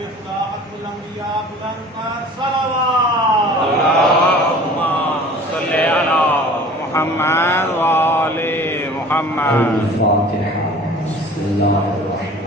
اللهم صل على محمد وآل محمد. الفاتحة. بسم الله الرحمن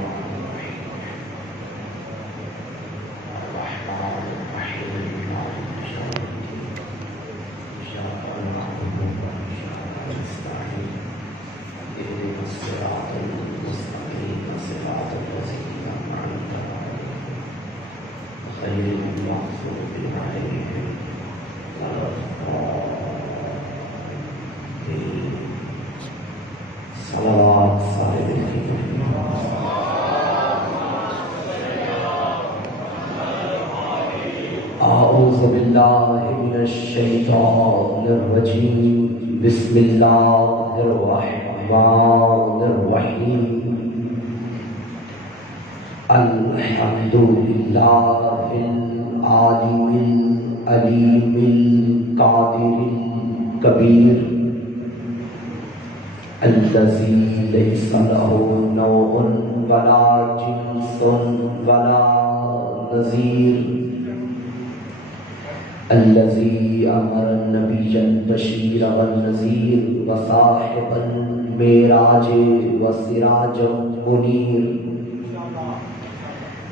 أعوذ بالله من الشيطان الرجيم. بسم الله الرحمن الرحيم. الحمد لله العالم العليم القادر الكبير الذي ليس له نوع ولا جنس ولا نظير، الذي أمر النبي البشير والنذير وصاحب المعراج وسراج منير.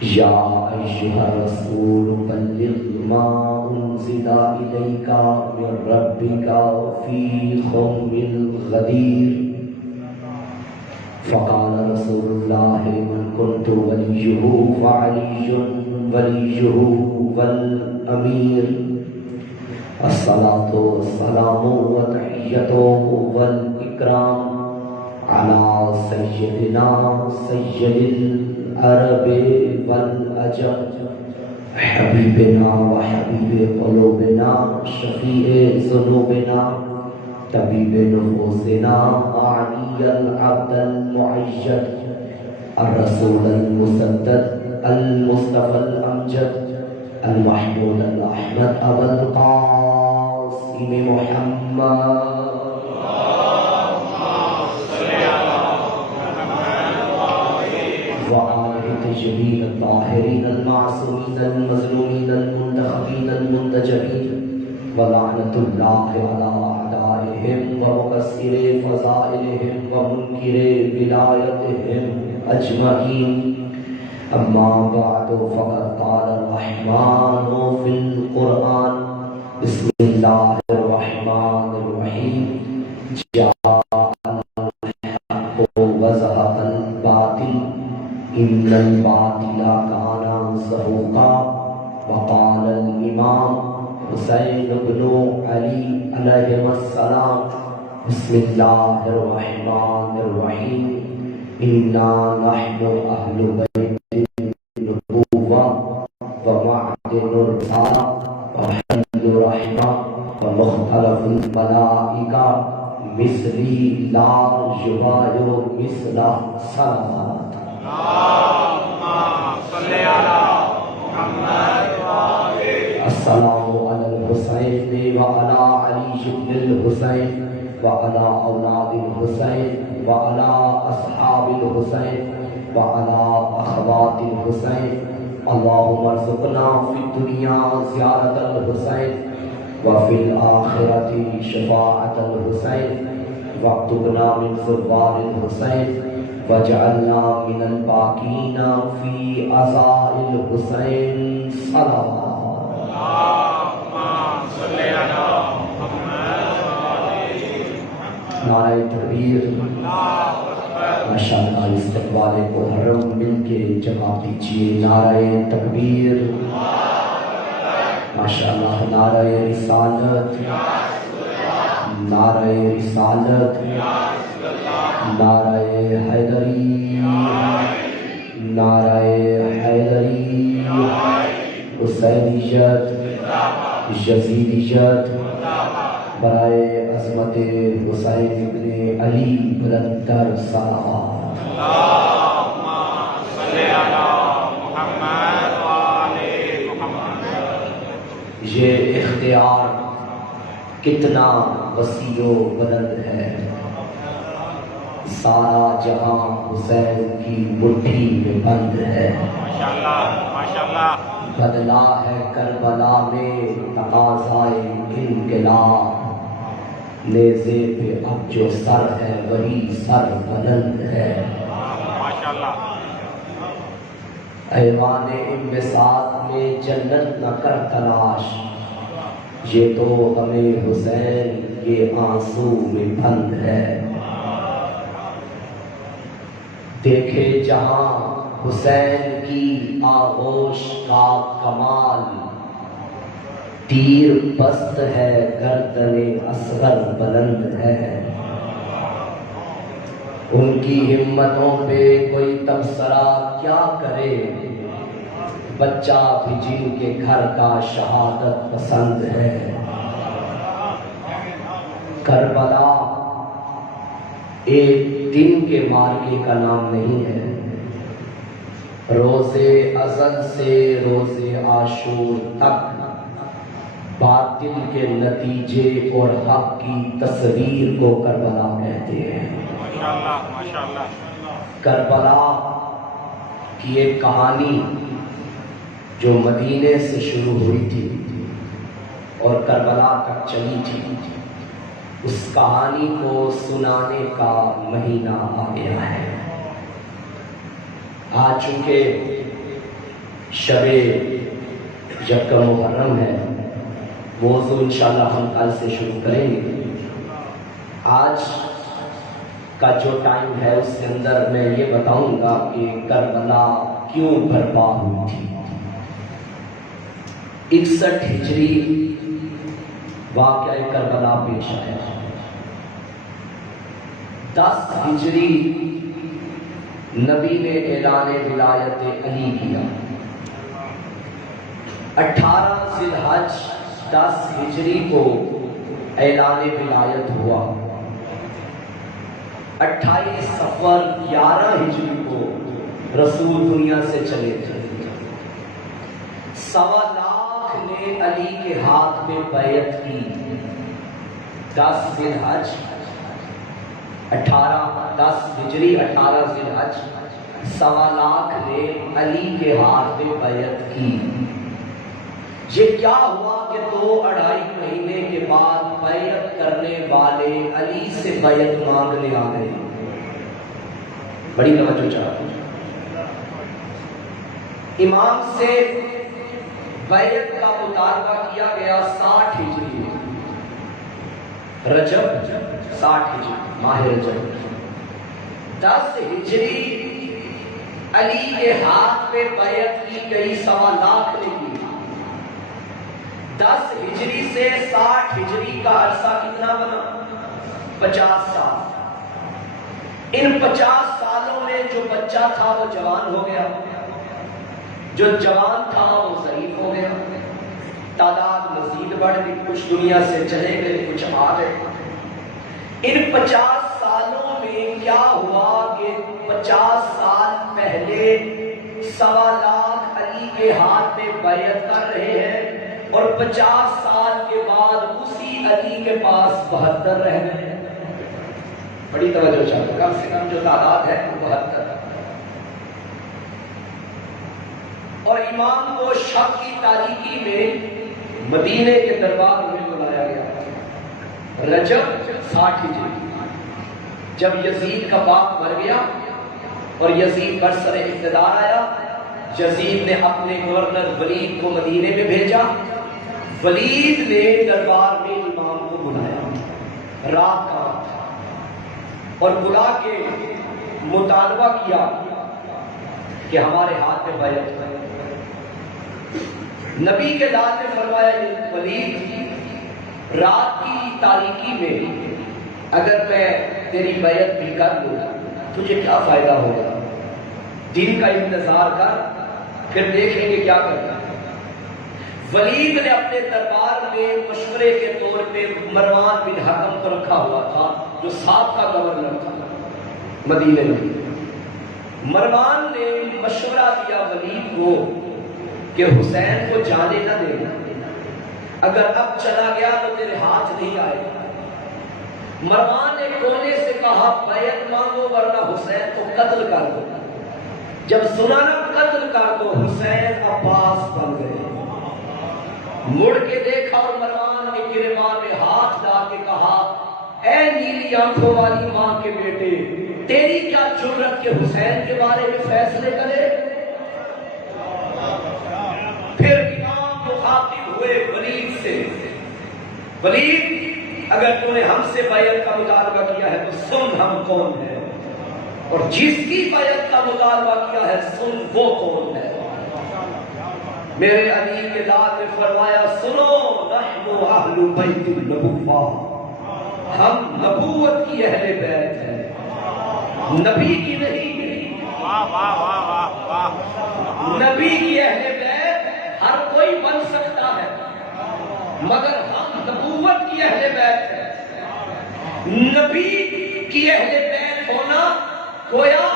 يا أيها الرسول بلغ ما أنزل إليك من ربك في خوم الغدير. فقال رسول الله من كنت وليه فعلي وليه والأمير. الصلاة والسلام والتحية والإكرام على سيدنا سيد العرب والعجم حبيبنا وحبيب قلوبنا شفيع ذنوبنا طبيب نفوسنا أعني العبد المعيد الرسول المسدد المصطفى الأمجد المحمود الأحمد أبا القاسم محمد. وآله الطيبين الطاهرين المعصومين المظلومين المنتخبين المنتجبين. ولعنة الله على أعدائهم ومكسر فضائلهم ومنكر ولايتهم أجمعين. أما بعد فقد قال الرحمن في القرآن. بسم الله الرحمن الرحيم. جاء الحق وزهق الباطل إن الباطل كان زهوقا. وقال الإمام حسين بن علي عليهما السلام. بسم الله الرحمن الرحيم. إنا نحن أهل بيت النبوة ومعدن الرسالة وحمد الرحمة ومختلف الملائكة مثلي لا يغاير مثل صلوات. اللهم صل على محمد وآل. السلام على الحسين وعلى علي بن الحسين وعلى أولاد الحسين وعلى أصحاب الحسين وعلى أخوات الحسين. اللهم ارزقنا في الدنيا زيارة الحسين وفي الآخرة شفاعة الحسين واكتبنا من زوار الحسين واجعلنا من الباقين في عزاء الحسين. صلوات. اللهم صل على محمد وآل. نعرہ تکبیر. ماشاءاللہ استقبال محرم مل کے جواب دیجیے. نعرہ تکبیر. ماشاءاللہ. نعرہ رسالت. نعرہ رسالت. نعرہ حیدری. نعرہ حیدری. حسینیت. یزیدیت. برائے عظمت حسین ابن علی بلندر صلوات. اللهم صل على محمد وآل محمد. یہ اختیار کتنا وسیع و بلند ہے. سارا جہاں حسین کی مٹھی میں بند ہے. ماشاءاللہ ماشاءاللہ. اللہ بدلا ہے کربلا میں تقاضائے انقلاب، نیزے پہ اب جو سر ہے وہی سر بلند ہے۔ ماشاء اللہ ایوان انبساط میں جنت نہ کر تلاش، یہ تو غم حسین یہ آنسو میں بند ہے۔ دیکھے جہاں حسین کی آغوش کا کمال، تیر پست ہے گردن اصغر بلند ہے۔ ان کی ہمتوں پہ کوئی تبصرہ کیا کرے، بچہ بھی جن کے گھر کا شہادت پسند ہے۔ کربلا ایک دن کے مارکے کا نام نہیں ہے، روز ازل سے روز عاشور تک باطل کے نتیجے اور حق کی تصویر کو کربلا کہتے ہیں۔ ماشاء اللہ کربلا کی ایک کہانی جو مدینے سے شروع ہوئی تھی اور کربلا تک چلی تھی، اس کہانی کو سنانے کا مہینہ آ گیا ہے۔ آج چونکہ شب یکم محرم ہے، موضوع انشاءاللہ ہم کل سے شروع کریں گے۔ آج کا جو ٹائم ہے اس کے اندر میں یہ بتاؤں گا کہ کربلا کیوں برپا ہوئی تھی۔ 61 ہجری واقعہ کربلا پیش آیا، 10 ہجری نبی نے اعلان ولایت علی کیا، 18 ذی الحج 10 ہجری کو اعلان ولایت ہوا، 28 صفر 11 ہجری کو رسول دنیا سے چلے تھے۔ 1.25 لاکھ نے علی کے ہاتھ میں بیعت کی، 10 ذی الحج 10 ہجری 18 ذی الحج 1.25 لاکھ نے علی کے ہاتھ میں بیعت کی۔ یہ کیا ہوا کہ 2-2.5 مہینے کے بعد بیعت کرنے والے علی سے بیعت مانگنے آ گئے۔ بڑی توجہ چاہتا ہوں، امام سے بیعت کا مطالبہ کیا گیا 60 ہجری میں، رجب 60 ہجری ماہ رجب۔ 10 ہجری علی کے ہاتھ میں بیعت کی گئی، 1.25 لاکھ نے کی۔ 10 ہجری سے 60 ہجری کا عرصہ کتنا بنا؟ 50 سال۔ ان 50 سالوں میں جو بچہ تھا وہ جوان ہو گیا، جو جوان تھا وہ ضعیف ہو گیا، تعداد مزید بڑھ گئی، کچھ دنیا سے چلے گئے، کچھ آ گئے۔ ان 50 سالوں میں کیا ہوا کہ 50 سال پہلے 1.25 لاکھ علی کے ہاتھ میں بیعت کر رہے ہیں، اور 50 سال کے بعد اسی علی کے پاس 72 رہ گئے۔ بڑی توجہ چاہتا ہوں، کم سے کم جو تعداد ہے وہ 72۔ اور امام کو شب کی تاریکی میں مدینے کے دربار میں بلایا گیا، رجب 60 ہجری، جب یزید کا باپ مر گیا اور یزید پر سر اقتدار آیا، یزید نے اپنے گورنر ولید کو مدینے میں بھیجا۔ ولید نے دربار میں امام کو بلایا رات کا، اور بلا کے مطالبہ کیا کہ ہمارے ہاتھ میں بیعت ہے۔ نبی کے لال نے فرمایا، ولید رات کی تاریکی میں اگر میں تیری بیعت بھی کر لوں تجھے کیا فائدہ ہوگا؟ دن کا انتظار کر، پھر دیکھیں گے کیا کرنا۔ ولید نے اپنے دربار میں مشورے کے طور پہ مروان بن حکم کو رکھا ہوا تھا، جو سابقہ گورنر تھا مدینے میں۔ مروان نے مشورہ دیا ولید کو کہ حسین کو جانے نہ دینا، اگر اب چلا گیا تو تیرے ہاتھ نہیں آئے گا۔ مروان نے کونے سے کہا بیعت مانگو ورنہ حسین کو قتل کر دو۔ جب سنا نا قتل کر دو، حسین عباس بن گئے۔ مڑ کے دیکھا اور مروان نے گریبان میں ہاتھ ڈال کے کہا، اے نیلی آنکھوں والی ماں کے بیٹے، تیری کیا جرأت کہ حسین کے بارے میں فیصلے کرے؟ پھر امام مخاطب ہوئے ولید سے، ولید اگر تو نے ہم سے بیعت کا مطالبہ کیا ہے تو سن ہم کون ہیں، اور جس کی بیعت کا مطالبہ کیا ہے سن وہ کون ہے۔ میرے علی کے داد نے فرمایا، سنو نحن اہل بیت النبوہ، ہم نبوت کی اہل بیت ہیں، نبی کی نہیں۔ نبی کی اہل بیت ہر کوئی بن سکتا ہے، مگر ہم نبوت کی اہل بیت ہیں۔ نبی کی اہل بیت ہونا گویا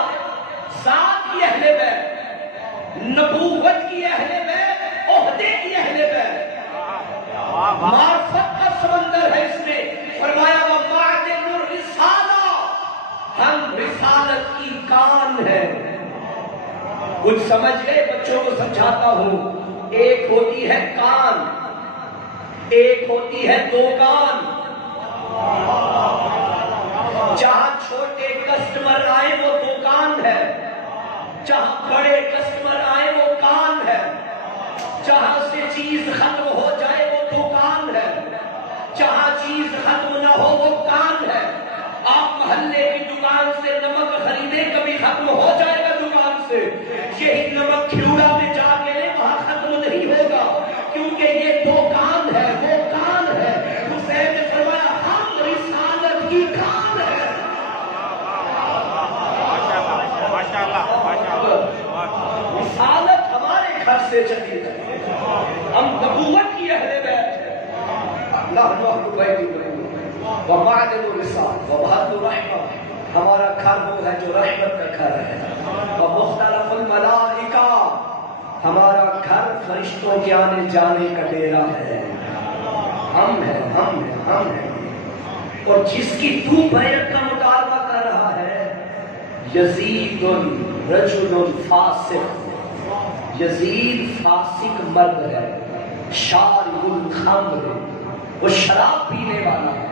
ذات کی اہل بیت، نبوت کی اہل بیت عہدے کی اہل بیت، معرفت کا سمندر ہے اس میں۔ فرمایا وَمَعْدِنُ الرِّسَالَةِ، ہم رسالت کی کان ہے۔ کچھ سمجھ گئے؟ بچوں کو سمجھاتا ہوں، ایک ہوتی ہے کان، ایک ہوتی ہے دو کان۔ جہاں چھوٹے کسٹمر آئے وہ دکان ہے، جہاں بڑے کسٹمر آئے وہ کان ہے، جہاں سے چیز ختم ہو جائے وہ دکان ہے، جہاں چیز ختم نہ ہو وہ کان ہے۔ آپ محلے کی دکان سے نمک خریدے، کبھی ختم ہو جائے گا دکان سے، یہی نمک کھیوڑا میں جا کے لے، وہاں ختم نہیں ہوگا، کیونکہ یہ دکان ہے، وہ کان ہے۔ حسین نے فرمایا ہم رسالت کی کان ہے۔ رسالت ہمارے گھر سے چلی ہے، ہم نبوت کی اہل بیت ہیں۔ اللہ وَمَعْدِنُ الرِّسَالَةِ وَمَحَلُّ الرَّحْمَةِ، ہمارا گھر وہ ہے جو رحمت کا گھر ہے۔ وَمُخْتَلَفُ الْمَلَائِكَةِ، ہمارا گھر فرشتوں کے آنے جانے کا ڈیرا ہے۔ ہم ہیں، ہم ہیں، ہم ہیں۔ اور جس کی تو بیعت کا مطالبہ کر رہا ہے، یزید رجل فاسق، یزید فاسق مرد ہے، شارب الخمر، وہ شراب پینے والا ہے۔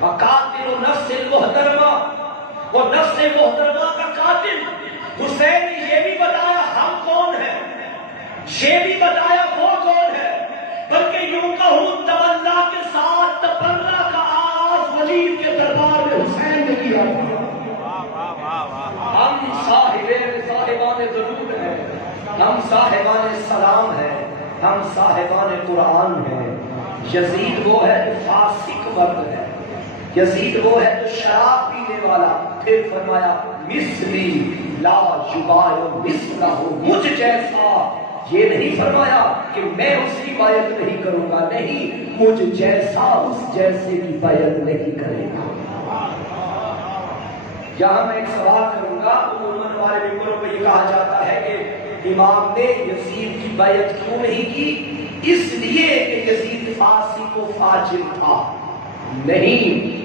وقاتل نفس المحترمہ، وہ نفس محترمہ کا قاتل۔ حسین نے یہ بھی بتایا ہم کون ہیں، یہ بھی بتایا وہ کون ہے، بلکہ یوں کہوں تولا کے ساتھ تبرہ کا آغاز ولید کے دربار میں حسین نے کیا۔ ہم صاحبان ضرور ہیں، ہم صاحبان سلام ہیں، ہم صاحبان قرآن ہیں۔ یزید وہ ہے جو فاسق مرد ہے، یزید وہ ہے جو شراب پینے والا۔ پھر فرمایا مثلی لا یباع مثلہ، مجھ جیسا، یہ نہیں فرمایا کہ میں اس کی بیعت نہیں کروں گا، نہیں، مجھ جیسا اس جیسے کی بیعت نہیں کرے گا۔ یہاں میں ایک سوال کروں گا، عموماً ہمارے ممبروں پہ یہ کہا جاتا ہے کہ امام نے یزید کی بیعت کیوں نہیں کی؟ اس لیے کہ یزید فاسق و فاجر تھا۔ نہیں،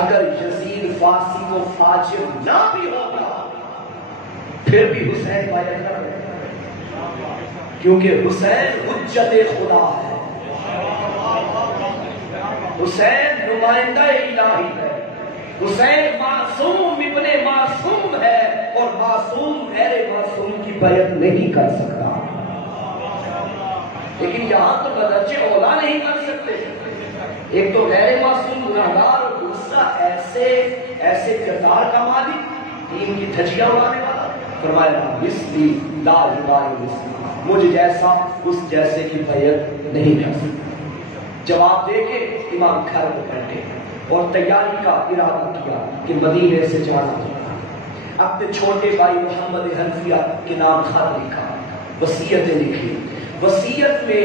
اگر یزید فاسق و فاجر نہ بھی ہوگا پھر بھی حسین بیعت نہ کرے، کیونکہ حسین حجت خدا ہے، حسین نمائندہ الہی ہے، حسین معصوم ابن معصوم ہے، اور معصوم غیر معصوم کی بیعت نہیں کر سکتا۔ لیکن یہاں تو بدرجے اولا نہیں کر سکتے، ایک تو غیر معصوم گناہگار اور دوسرا ایسے کردار کا مالک، دین کی دھجیاں اڑانے والا۔ فرمایا مثلی لا یباع مثلی، مجھ جیسا اس جیسے کی بیعت نہیں کر سکتا۔ جواب دے کے امام گھر میں بیٹھے اور تیاری کا ارادہ کیا کہ مدینے سے جانا ہوگا۔ اپنے چھوٹے بھائی محمد حنفیہ کے نام خط لکھا، وصیتیں لکھی۔ وصیت میں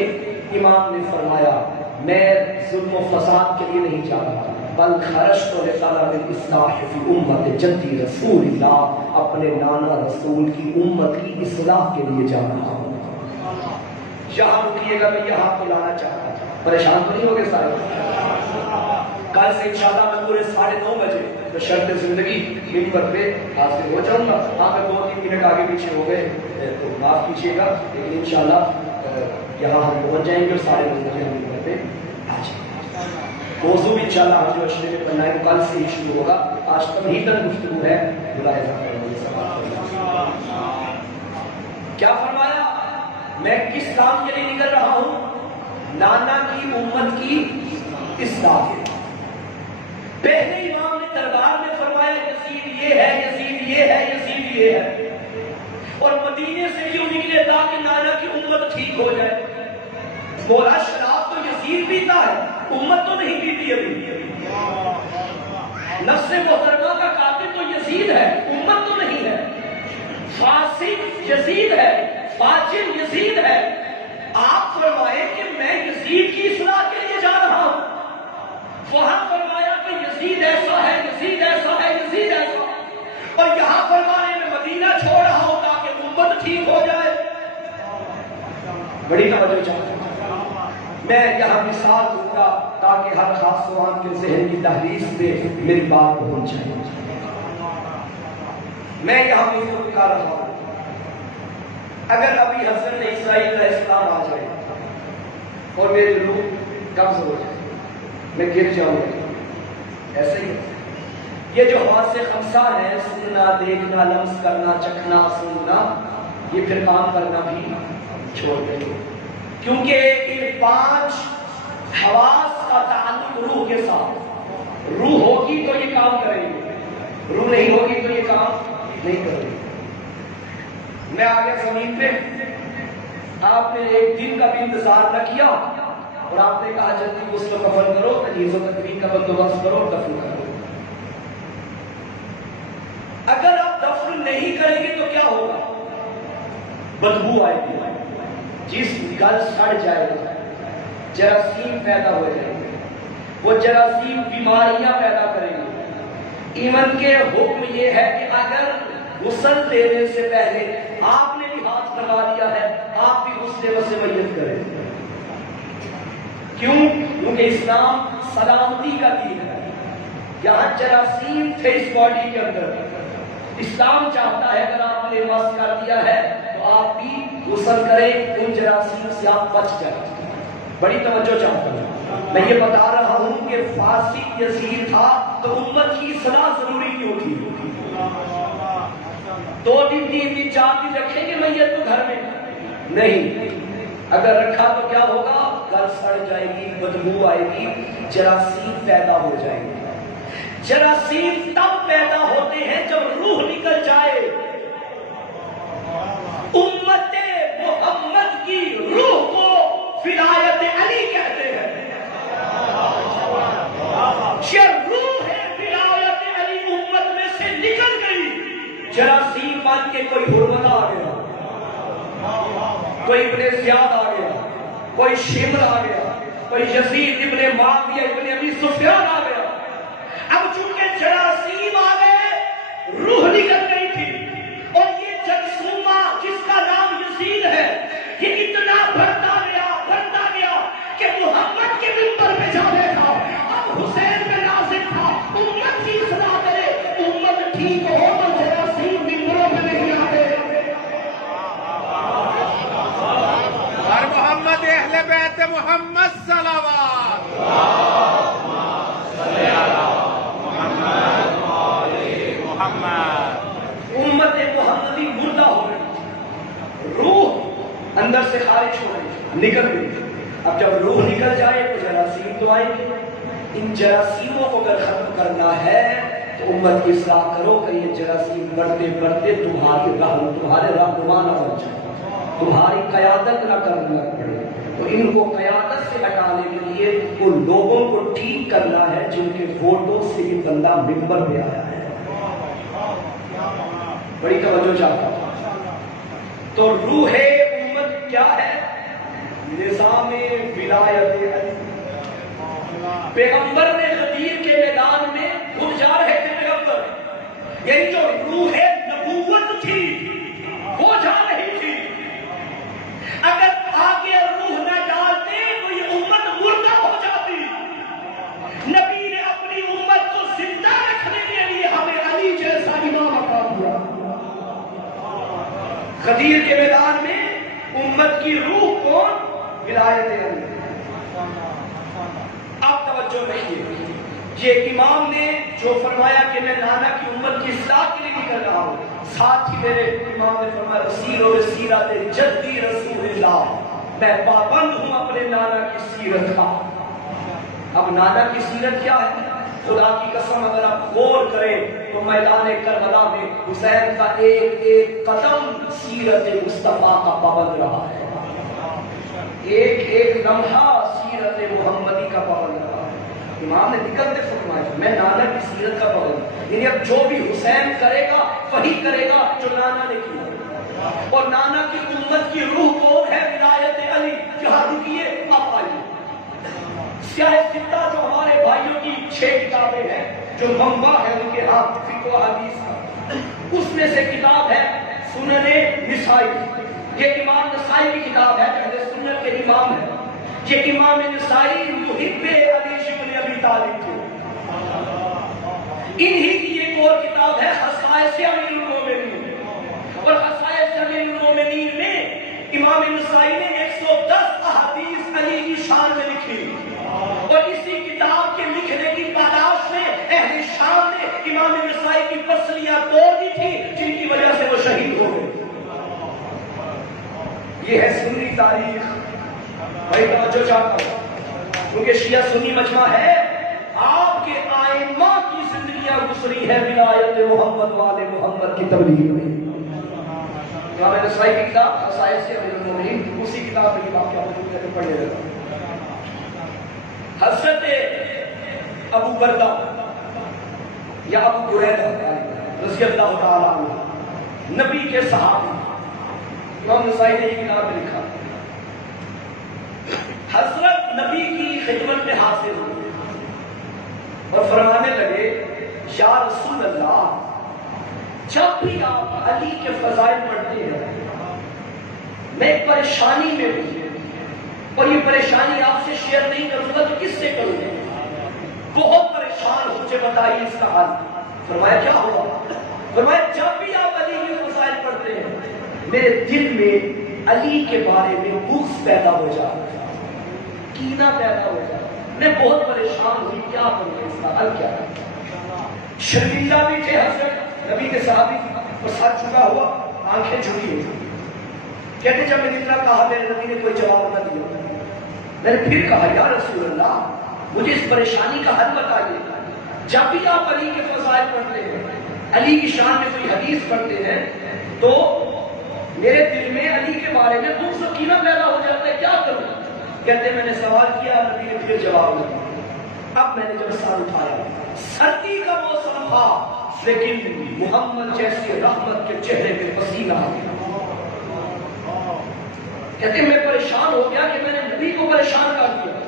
امام نے فرمایا میں ظلم و فساد کے لیے نہیں جا رہا، بل خرجت لطلب الاصلاح فی امت جدی رسول اللہ، اپنے نانا رسول کی امت کی اصلاح کے لیے جا رہا ہوں۔ یہاں رکیے گا، میں یہاں کو لانا چاہتا ہوں، پریشان تو نہیں ہوگے سارے؟ کل سے انشاءاللہ میں پورے 9:30 بجے بشرط زندگی ممبر پہ حاضر ہو جاؤں گا. اگر 2-3 منٹ آگے پیچھے ہو گئے تو معاف کیجیے گا, لیکن انشاءاللہ یہاں ہم پہنچ جائیں گے اور 9:30 بجے ہم ممبر پہ آ جائیں گے. موضوع انشاءاللہ ہم جو اشرے میں کرنا ہے کل سے ہی شروع ہوگا. آج تمہیدن گفتگو ہے. ملاحظہ کیا فرمایا؟ میں کس کام کے لیے نکل رہا ہوں؟ نانا کی امت کی اصلاح کے. پہلے امام نے دربار میں فرمایا یزید یہ ہے, یزید یہ ہے, یزید یہ ہے, اور مدینے سے کیوں نکلے تاکہ نانا کی امت ٹھیک ہو جائے. مولا شراب تو یزید پیتا ہے, امت تو نہیں پیتی ابھی. نفس محترمہ کا قاتل تو یزید ہے, امت تو نہیں ہے. فاسق یزید ہے, فاجر یزید ہے. آپ فرمائے کہ میں یزید کی اصلاح کے لیے جا رہا ہوں. وہاں فرمایا کہ یزید ایسا ہے, یزید ایسا ہے, یزید ایسا, اور یہاں فرمانے میں مدینہ چھوڑ رہا ہوں تاکہ امت ٹھیک ہو جائے. بڑی توجہ چاہتا ہوں. میں یہاں مثال دوں گا تاکہ ہر خاص سوان کے ذہن کی دہلیز پہ میری بات پہنچ جائے. میں یہاں مثال کر رہا ہوں, اگر ابھی حضرت اسرائیل علیہ السلام آ جائے اور میری روح قبض ہو جائے, میں گر جاؤں گا. ایسا ہی ہے. یہ جو حواس خمسہ ہے, سننا, دیکھنا, لمس کرنا, چکھنا, سننا, یہ پھر کام کرنا بھی چھوڑ دیں گے, کیونکہ ان 5 حواس کا تعلق روح کے ساتھ. روح ہوگی تو یہ کام کریں گے, روح نہیں ہوگی تو یہ کام نہیں کریں گے. میں آگے زمین پہ, آپ نے ایک دن کا بھی انتظار نہ کیا اور آپ نے کہا جلدی غسل و کفن کرو, تجہیز و تکفین کا بندوبست کرو اور دفن کرو. اگر آپ دفن نہیں کریں گے تو کیا ہوگا؟ بدبو آئے گی, جسم گل سڑ جائے گا, جراثیم پیدا ہو جائیں گے, وہ جراثیم بیماریاں پیدا کریں گے. ایمن کے حکم یہ ہے کہ اگر غسل دینے سے پہلے آپ نے بھی ہاتھ لگا لیا ہے, آپ بھی غسل سے میت کریں. کیوں؟ کیونکہ اسلام سلامتی کا دین ہے. یہاں جراثیم تھے اس باڈی کے اندر, اسلام چاہتا ہے اگر آپ نے مس کر دیا ہے تو آپ بھی غسل کریں, ان جراثیم سے آپ بچ جائیں. بڑی توجہ چاہتا ہوں. میں یہ بتا رہا ہوں کہ فاسق یزید تھا تو امت کی اصلاح ضروری کیوں تھی. 2 دن 3 دن 4 دن رکھیں گے میت کو گھر میں نہیں, اگر رکھا تو کیا ہوگا؟ گل سڑ جائے گی, بدبو آئے گی, جراثیم پیدا ہو جائیں گے. جراثیم تب پیدا ہوتے ہیں جب روح نکل جائے. امت محمد کی روح کو ولایت علی کہتے ہیں. یہ روح ہے ولایت علی امت میں سے نکل گئی, جراثیم بن کے کوئی حرمت آ گیا, کوئی ابن زیاد آ گیا, کوئی شمر آ گیا, کوئی یزید ابن معاویہ ابن ابی سفیان آ گیا. اب چونکہ جراثیم آ گئے, روح نکل گئی تھی, اور یہ جرثومہ جس کا نام یزید ہے یہ اتنا بڑھتا گیا کہ محمد کے منبر پہ جا بیٹھا. اب حسین پہ نازل تھا امت کی اصلاح کرے, امت ٹھیک ہو تو جراثیم منبروں پہ نہیں آتے. اور محمد اہل بیت محمد صلوات. امت محمدی مردہ ہو گئی, روح اندر سے خارج ہو گئی, نکل گئی. اب جب روح نکل جائے تو جراثیم تو آئیں گے. ان جراثیموں کو اگر ختم کرنا ہے تو امت کی اصلاح کرو کہ یہ جراثیم بڑھتے بڑھتے تمہارے رہنما نہ بن جائے, تمہاری قیادت نہ کرنا پڑے. تو ان کو قیادت سے ہٹانے کے لیے ان لوگوں کو ٹھیک کرنا ہے جن کے ووٹوں سے یہ بندہ منبر پہ آیا ہے. بڑی توجہ چاہتا ہوں. تو روح امت کیا ہے؟ نظام ولایت علی. پیغمبر نے غدیر کے میدان میں خود جا رہے تھے پیغمبر, یعنی جو روح نبوت تھی وہ جا رہی تھی. اگر آگے روح نہ ڈالتے تو یہ امت مردہ ہو جاتی. نبی نے اپنی امت کو غدیر کے میدان میں امت کی روح کون؟ ولایت علی۔ آپ توجہ رکھیے، یہ امام نے جو فرمایا کہ میں نانا کی امت کی اصلاح کے لیے نکل رہا ہوں، ساتھ ہی میرے امام نے فرمایا رسیرو سیرت جدی رسول اللہ، میں پابند ہوں اپنے نانا کی سیرت کا۔ اب نانا کی سیرت کیا ہے؟ خدا کی قسم اگر آپ غور کریں تو میدان کربلا میں حسین کا ایک ایک قدم سیرت مصطفیٰ کا پابند رہا ہے، ایک ایک لمحہ سیرت محمدی کا پابند رہا ہے۔ امام نے نکلتے فرمایا میں نانا کی سیرت کا پابند، یعنی اب جو بھی حسین کرے گا وہی کرے گا جو نانا نے کیا، اور نانا کی امت کی روح کون ہے؟ ولایت علی۔ جہاں رکیے اب آئیے سیاہ ستہ جو ہمارے بھائیوں کی 6 کتابیں ہیں جو منبع ہے ان کے ہاتھ فقہ و حدیث کا، اس میں سے کتاب ہے سنن نسائی، یہ امام نسائی کی کتاب ہے، اہل سنت کے امام ہے۔ یہ امام نسائی محب علی بن ابی طالب تھے، انہی کی ایک اور کتاب ہے خصائص امیر المومنین، اور خصائص امیر المومنین میں امام نسائی نے 110 احادیث علی کی شان میں لکھی، اور اسی کتاب کے لکھنے کی پاداش میں اہل شام نے امام نسائی کی پسلیاں توڑ دی تھی جن کی وجہ سے وہ شہید ہو گئے۔ یہ ہے سنی تاریخ، بھائی توجہ چاہتا ہوں کیونکہ شیعہ سنی مجمع ہے، آپ کے آئمہ کی زندگیاں گزری ہے ولایت محمد والے محمد کی تبلیغ میں۔ امام نسائی کی کتاب خصائص امیر المومنین، اسی کتاب میں کتاب کیا موجود ہے پڑھے رہا۔ حضرت ابو بردہ یا ابو بریدہ رضی اللہ تعالیٰ عنہ نبی کے صحابی، امام نسائی نے یہ کتاب میں لکھا، حضرت نبی کی خدمت میں حاضر ہوئے اور فرمانے لگے یا رسول اللہ، جب بھی آپ علی کے فضائل پڑھتے ہیں میں ایک پریشانی میں ہوں، اور یہ پریشانی آپ سے شیئر نہیں کروں گا تو کس سے کروں گا؟ بہت پریشان ہوں، مجھے بتائیے اس کا حل۔ فرمایا کیا ہوا؟ فرمایا جب بھی آپ علی کے فضائل پڑھتے ہیں میرے دل میں علی کے بارے میں بغض پیدا ہو جاتا ہے، کینہ پیدا ہو جاتا ہے، میں بہت پریشان ہوئی، کیا کروں؟ اس کا حل کیا ہے؟ شرمندہ بھی تھے حضرت نبی کے صحابی، اور سر جھکا ہوا، آنکھیں جھکی ہوئی، کہتے جب میں نے اتنا کہا میرے نبی نے کوئی جواب نہ دیا، میں نے پھر کہا یا رسول اللہ مجھے اس پریشانی کا حل بتائیے، جب بھی آپ علی کے فضائل پڑھتے ہیں، علی کی شان میں کوئی حدیث پڑھتے ہیں تو میرے دل میں علی کے بارے میں بغض و کینہ پیدا ہو جاتا ہے، کیا کروں؟ کہتے میں نے سوال کیا، نبی نے پھر جواب نہ دیا۔ اب میں نے جب سر اٹھایا، سردی کا موسم تھا لیکن محمد جیسی رحمت کے چہرے پہ پسینہ آ گیا۔ کہتے میں پریشان ہو گیا کہ میں نے نبی کو پریشان کر دیا،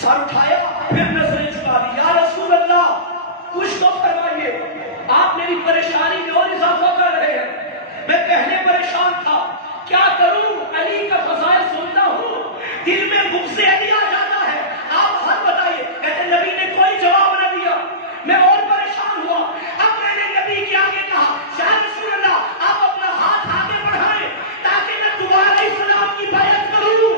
سر اٹھایا پھر نظریں جھکا دی، یا رسول اللہ کچھ تو فرمائیے، آپ میری پریشانی میں اور اضافہ کر رہے ہیں، میں پہلے پریشان تھا، کیا کروں؟ علی کا فضائل سنتا ہوں دل میں بغض علی آ جاتا ہے، آپ حل بتائیے۔ کہتے نبی نے کوئی جواب نہ دیا، میں اور پریشان ہوا، اب میں نے نبی کے آگے کہا یا رسول اللہ آپ اپنا ہاتھ آگے بڑھائیں تاکہ میں دوبارہ اسلام کی بیعت کروں۔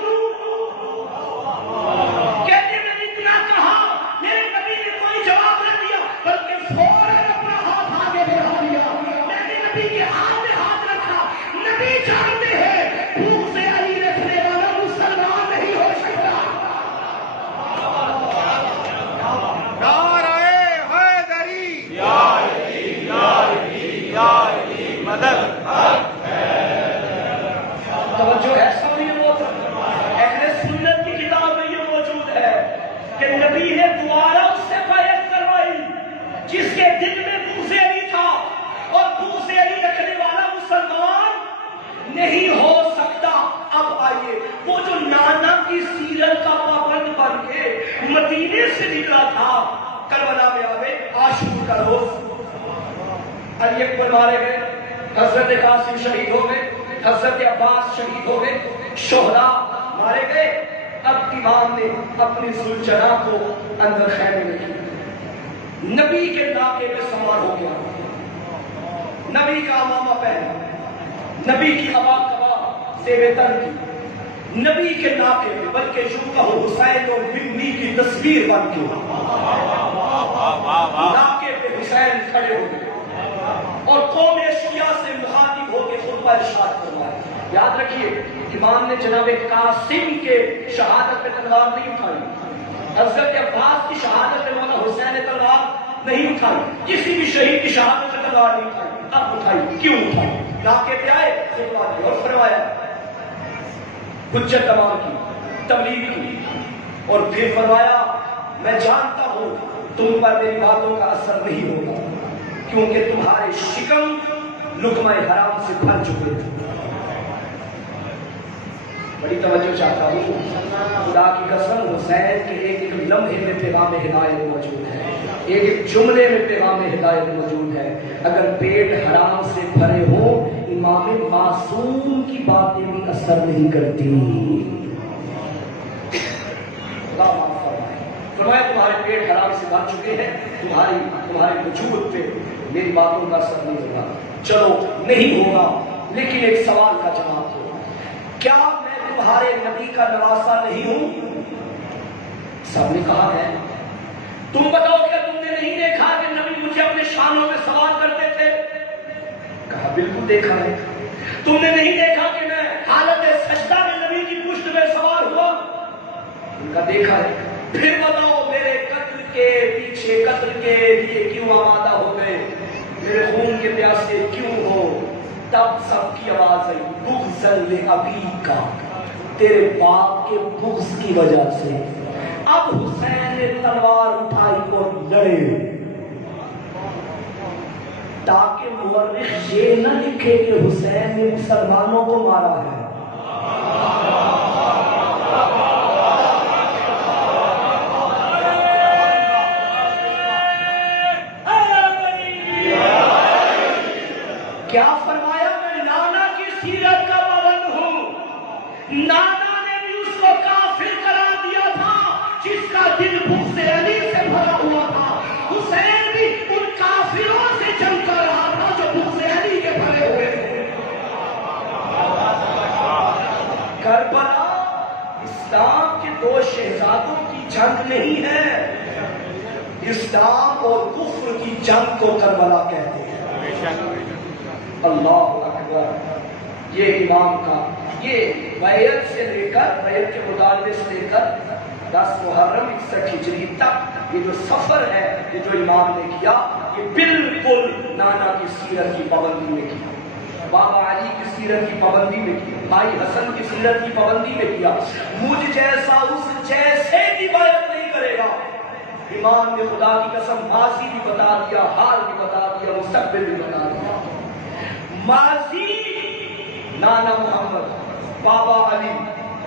کہتے میں نے اتنا کہا، میرے نبی نے کوئی جواب نہ دیا بلکہ فوراً اپنا ہاتھ آگے بڑھا دیا، میں نے نبی کے ہاتھ میں ہاتھ رکھا۔ نبی جانتے ہیں بھوک سے علی رکھنے والا مسلمان نہیں ہو سکتا۔ نعرہ حیدری، یا علی یا علی یا علی مدد۔ توجہ ہے سامنے موجود، اہل سنت کی کتاب میں یہ موجود ہے کہ نبی نے دوبارہ اس سے بیعت کروائی جس کے دل میں بغض علی تھا، اور بغض علی رکھنے والا مسلمان نہیں ہو سکتا۔ اب آئیے وہ جو نانا کی سیرت کا پابند بن کے مدینے سے نکلا تھا، کربلا میں آوے عاشور کا روز علی اکبر مارے گئے، حضرت قاسم شہید ہو گئے، حضرت عباس شہید ہو گئے، شہداء مارے گئے۔ اب امام نے اپنی سلجنا کو اندر خیمے میں کیا، نبی کے ناکے پہ سوار ہو گیا، نبی کا امامہ پہنا، نبی کی ہوا کبا سے وطن کی، نبی کے ناکے پہ بلکہ شکا ہو حسین و بنی کی تصویر بن کے ناکے پہ حسین کھڑے ہو گئے اور قوم شیعہ سے مخاطب ہو کے خطبہ ارشاد فرمایا۔ یاد رکھیے امام نے جناب قاسم کے شہادت پہ تلوار نہیں اٹھائی، حضرت عباس کی شہادت پہ مولا حسین نے تلوار نہیں اٹھائی، کسی بھی شہید کی شہادت پہ تلوار نہیں اٹھائی۔ اب اٹھائی، کیوں اٹھائی؟ ناکے پہ آئے خطبہ دیا اور فرمایا حجت تمام کی، تبلیغ کی، اور پھر فرمایا میں جانتا ہوں تم پر میری باتوں کا اثر نہیں ہوگا کیونکہ تمہارے شکم لقمہ حرام سے بھر چکے تھے۔ بڑی توجہ چاہتا ہوں، خدا کی قسم حسین کے ایک ایک لمحے میں پیغام ہدایت موجود ہے، ایک ایک جملے میں پیغام ہدایت موجود ہے۔ اگر پیٹ حرام سے بھرے ہوں امام معصوم کی باتیں بھی اثر نہیں کرتی۔ خدا معاف فرمائے، فرمایا تمہارے پیٹ حرام سے بھر چکے ہیں، تمہارے وجود پہ میری باتوں کا اثر نہیں ہوگا۔ چلو نہیں ہوگا، لیکن ایک سوال کا جواب دو، کیا میں تمہارے نبی کا نواسا نہیں ہوں؟ سب نے کہا ہے۔ تم بتاؤ کہ تم نے نہیں دیکھا کہ نبی مجھے اپنے شانوں میں سوار کرتے تھے؟ کہا بالکل دیکھا ہے۔ تم نے نہیں دیکھا کہ میں حالت سجدہ میں نبی کی پشت میں سوار ہوا؟ ان کا دیکھا ہے۔ پھر بتاؤ میرے قتل کے پیچھے قتل کے لیے کیوں آمادہ ہو گئے، میرے خون کے پیاسے کیوں ہو؟ تب سب کی آواز آئی بغضًا لأبیک، تیرے باپ کے بغض کی وجہ سے۔ اب حسین نے تلوار اٹھائی اور لڑے تاکہ مورخ یہ نہ لکھے کہ حسین نے مسلمانوں کو مارا ہے۔ کیا فرمایا؟ میں نانا کی سیرت کا پابند ہوں۔ نانا نے بھی اس کو کافر قرار دیا تھا جس کا دل بغض علی سے بھرا ہوا تھا۔ حسین بھی ان کافروں سے جنگ کر رہا تھا جو بغض علی کے بھرے ہوئے تھے۔ کربلا اسلام کے دو شہزادوں کی جنگ نہیں ہے، اسلام اور کفر کی جنگ کو کربلا کہتے ہیں۔ اللہ اکبر۔ یہ امام کا یہ بیعت سے لے کر بیعت کے مطالبے سے لے کر 10 محرم 61 ہجری تک یہ جو سفر ہے، یہ جو امام نے کیا، یہ بالکل نانا کی سیرت کی پابندی میں کیا، بابا علی کی سیرت کی پابندی میں کیا، بھائی حسن کی سیرت کی پابندی میں کیا۔ مجھ جیسا اس جیسے کی بیعت نہیں کرے گا۔ امام نے خدا کی قسم ماضی بھی بتا دیا، حال بھی بتا دیا، مستقبل بھی بتا دیا۔ ماضی نانا محمد، بابا علی،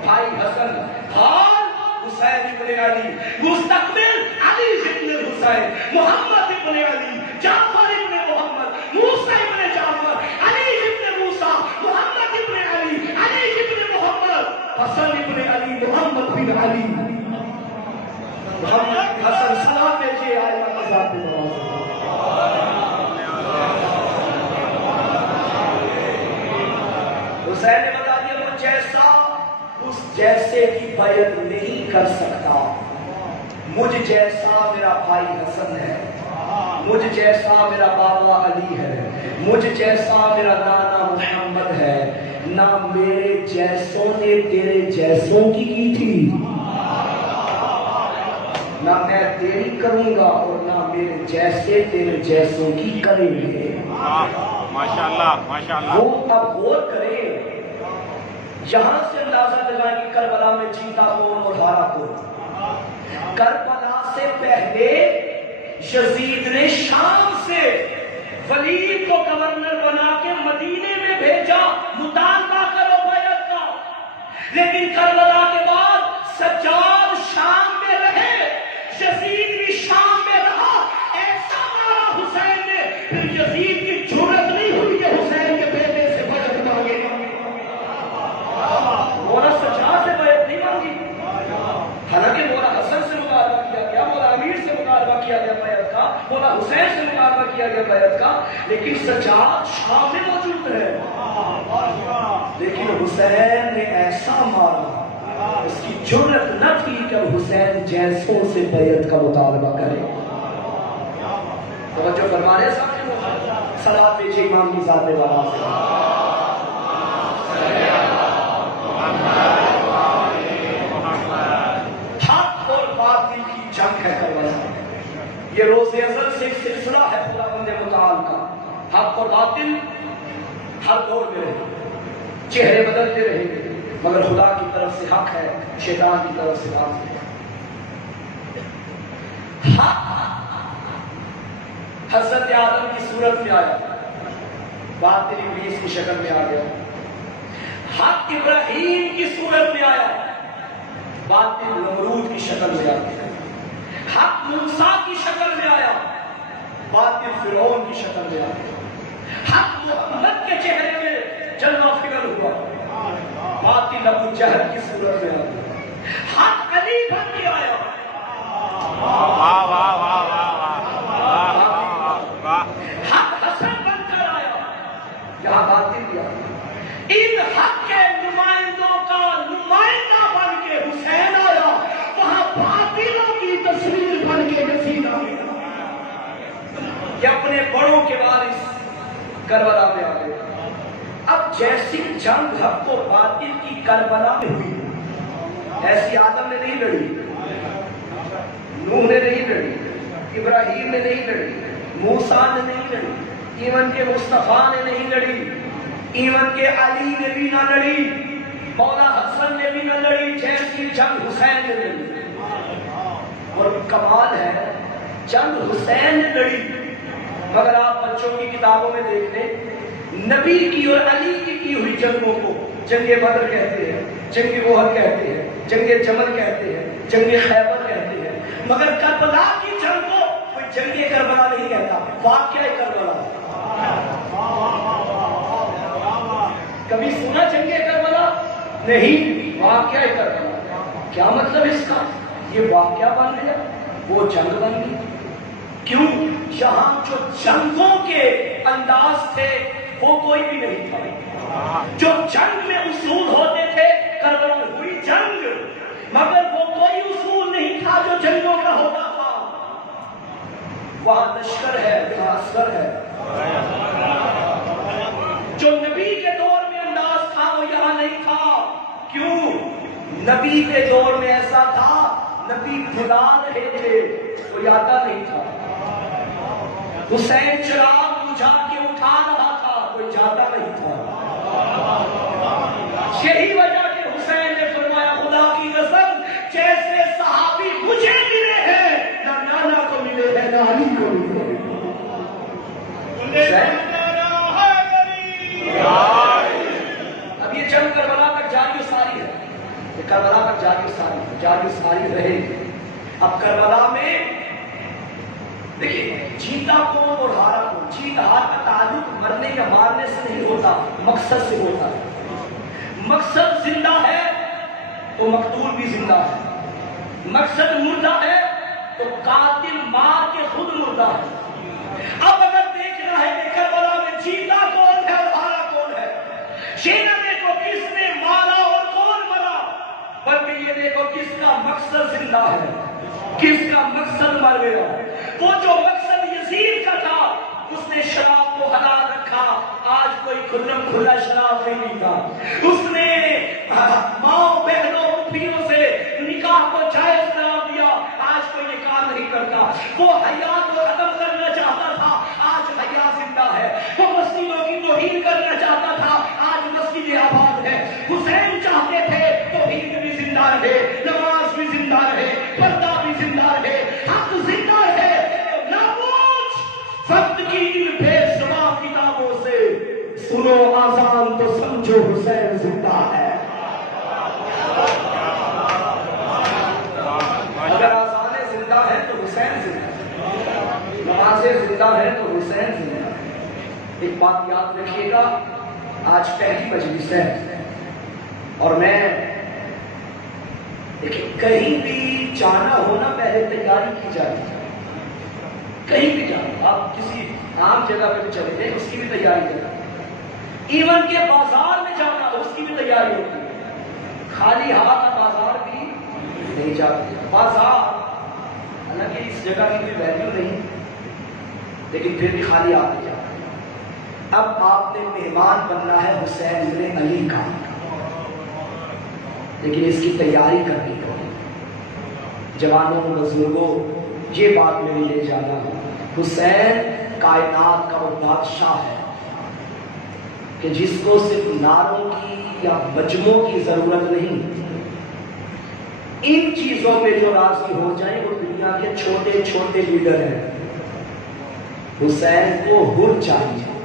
بھائی حسن، حال حسین ابن علی، مستقبل علی ابن حسین، محمد ابن علی، جعفر ابن محمد، موسیٰ ابن جعفر، علی ابن موسیٰ، محمد ابن علی، علی ابن محمد، حسن ابن علی، محمد بن علی، محمد حسن سلام بھیجیے آئے کا ذات نواز۔ حسین نے بتا دیا وہ جیسا اس جیسے کی بیعت نہیں کر سکتا۔ مجھ جیسا میرا بھائی حسن ہے، مجھ جیسا میرا بابا علی ہے، مجھ جیسا میرا نانا محمد ہے۔ نہ میرے جیسوں نے تیرے جیسوں کی تھی، نہ میں تیری کروں گا اور نہ میرے جیسے تیرے جیسوں کی کریں گے۔ ماشاءاللہ ماشاءاللہ۔ وہ اب غور کریں، یہاں سے اندازہ لگائیں کہ کربلا میں جیتا کون اور ہارا کون۔ کربلا سے پہلے یزید نے شام سے ولید کو گورنر بنا کے مدینے میں بھیجا، مطالبہ کرو بیعت کا۔ لیکن کربلا کے بعد سجاد شام میں رہے، یزید بھی شام میں رہا۔ ایسا مارا حسین نے، پھر یزید کی جرأت نہیں ہوئی کہ حسین کے بیٹے سے بیعت مانگے۔ مولا سجاد سے بیعت نہیں مانگی، حالانکہ مولا حسن سے مطالبہ کیا گیا، مولا امیر سے مطالبہ کیا گیا بیعت کا، مولا حسین سے مطالبہ کیا گیا بیعت کا، لیکن سجاد شام میں موجود ہے، لیکن حسین نے ایسا مارا، اس کی جرأت نہ تھی کہ حسین جیسوں سے بیعت کا مطالبہ کرے۔ توجہ فرما رہے صاحب، صلاۃ پیچھے امام کی ذات والا سے۔ حق اور باطل کی جنگ ہے کربلا، یہ روز ازل سے سلسلہ ہے پورا بندے متعال کا۔ حق اور باطل ہر دور میں رہے، چہرے بدلتے رہیں گے، مگر خدا کی طرف سے حق ہے، شیطان کی طرف سے باطل ہے۔ حق حضرت آدم کی صورت میں آیا، باطل ابلیس کی شکل میں آ گیا۔ حق ابراہیم کی صورت میں آیا، باطل نمرود کی شکل میں آ گیا۔ حق موسیٰ کی شکل میں آیا، باطل فرعون کی شکل میں آ گیا۔ حق محمد کے چہرے میں جلوہ فکر ہوا، باطل ابو جہل کی صورت میں آ گیا۔ حق علی بن کے آیا، واہ واہ واہ واہ واہ، حق حسن بن کر آیا، یہاں باطل بھی آیا۔ ان حق کے نمائندوں کا نمائندہ بن کے حسین آیا، وہاں باطلوں کی تصویر بن کے یزید آ گیا۔ یہ اپنے بڑوں کے وارث کربلا میں آ گئے۔ اب جیسی جنگ حق و باطل کی کربلا میں ہوئی، ایسی آدم نے نہیں لڑی، نوح نے نہیں لڑی، ابراہیم نے نہیں لڑی، موسیٰ نے نہیں لڑی، ایون کے مصطفیٰ نے نہیں لڑی، ایون کے علی نے بھی نہ لڑی، مولا حسن نے بھی نہ لڑی، جیسی جنگ حسین نے لڑی۔ اور کمال ہے جنگ حسین نے لڑی، مگر آپ بچوں کی کتابوں میں دیکھ لیں، نبی کی اور علی کی ہوئی جنگوں کو جنگ بدر کہتے ہیں، جنگ احد کہتے ہیں، جنگ جمل کہتے ہیں، جنگ خیبر کہتے ہیں، مگر کربلا کی جنگ کو کوئی جنگ کربلا نہیں کہتا، واقعہ کربلا۔ کبھی سنا جنگ کربلا؟ نہیں، واقعہ کربلا۔ کیا مطلب اس کا؟ یہ واقعہ بن گیا، وہ جنگ بن گئی۔ کیوں؟ یہاں جو جنگوں کے انداز تھے وہ کوئی بھی نہیں تھا، جو جنگ میں اصول ہوتے تھے، کربلا میں ہوئی جنگ، مگر وہ کوئی اصول نہیں تھا جو جنگوں کا ہوتا تھا۔ وہاں لشکر ہے، وہاں عسکر ہے۔ جو نبی کے دور میں انداز تھا وہ یہاں نہیں تھا۔ کیوں؟ نبی کے دور میں ایسا تھا، نبی بھلا رہے تھے، کوئی آتا نہیں تھا۔ حسین چراغ بجھا کے اٹھا رہا تھا، کوئی جاتا نہیں تھا۔ یہی وجہ کہ حسین نے فرمایا خدا کی قسم، جیسے صحابی مجھے ملے ہیں، نہ نانا کو ملے ہیں نہ علی کو ملے ہیں۔ اب یہ جنگ کربلا تک جاری و ساری ہے، یہ کربلا تک جاری و ساری رہے گی۔ اب کربلا میں دیکھیے جیتا کون اور ہارا کون؟ جیت ہار کا تعلق مرنے یا مارنے سے نہیں ہوتا، مقصد سے ہوتا ہے۔ مقصد زندہ ہے تو مقتول بھی زندہ ہے، مقصد مردہ ہے تو قاتل مار کے خود مردہ ہے۔ اب اگر دیکھنا ہے کہ کربلا میں جیتا کون ہے اور ہارا کون ہے، یہ نہ دیکھو کس نے مارا اور کون مرا، بلکہ یہ دیکھو کس کا مقصد زندہ ہے، کس کا مقصد مر گیا۔ وہ جو مقصد یزید کا تھا، اس نے شراب کو حلال رکھا، آج کوئی کھلم کھلا شراب نہیں تھا۔ اس نے ماں بہنوں پھیوں سے نکاح کو جائز قرار دیا، آج کوئی یہ کام نہیں کرتا۔ وہ حیا کو ختم کرنا چاہتا تھا، آج حیا زندہ ہے۔ وہ مسجدوں کی توہین کرنا چاہتا تھا، آج مسجد آباد ہے۔ حسین چاہتے تھے توحید بھی زندہ رہے، نماز بھی زندہ رہے، پردہ بھی زندہ رہے، حق زندہ رہے۔ نہ پوچھ وقت کی ان بے شمار کتابوں سے، سنو آزان تو سمجھو حسین زندہ ہے۔ اگر آزانیں زندہ ہیں تو حسین زندہ ہے، نمازیں زندہ ہیں تو حسین زندہ ہے۔ ایک بات یاد رکھیے گا، آج پہلی مجلس ہے اور میں دیکھیں کہیں بھی جانا ہونا پہلے تیاری کی جاتی ہے۔ کہیں بھی جاؤ آپ کسی عام جگہ پہ چلے جائیں اس کی بھی تیاری کرنا، ایون کہ بازار میں جانا اس کی بھی تیاری ہوتی ہے، خالی ہاتھ بازار بھی نہیں جاتے۔ بازار حالانکہ اس جگہ کی کوئی ویلیو نہیں لیکن پھر بھی خالی ہاتھ جاتے۔ اب آپ نے مہمان بننا ہے حسین ابن علی کا، لیکن اس کی تیاری کرنی ہوگی۔ جوانوں بزرگوں یہ بات میرے لیے جانا، حسین کائنات کا وہ بادشاہ ہے کہ جس کو صرف نعروں کی یا مجموعوں کی ضرورت نہیں، ان چیزوں میں جو راضی ہو جائیں وہ دنیا کے چھوٹے چھوٹے لیڈر ہیں، حسین کو حر چاہیے۔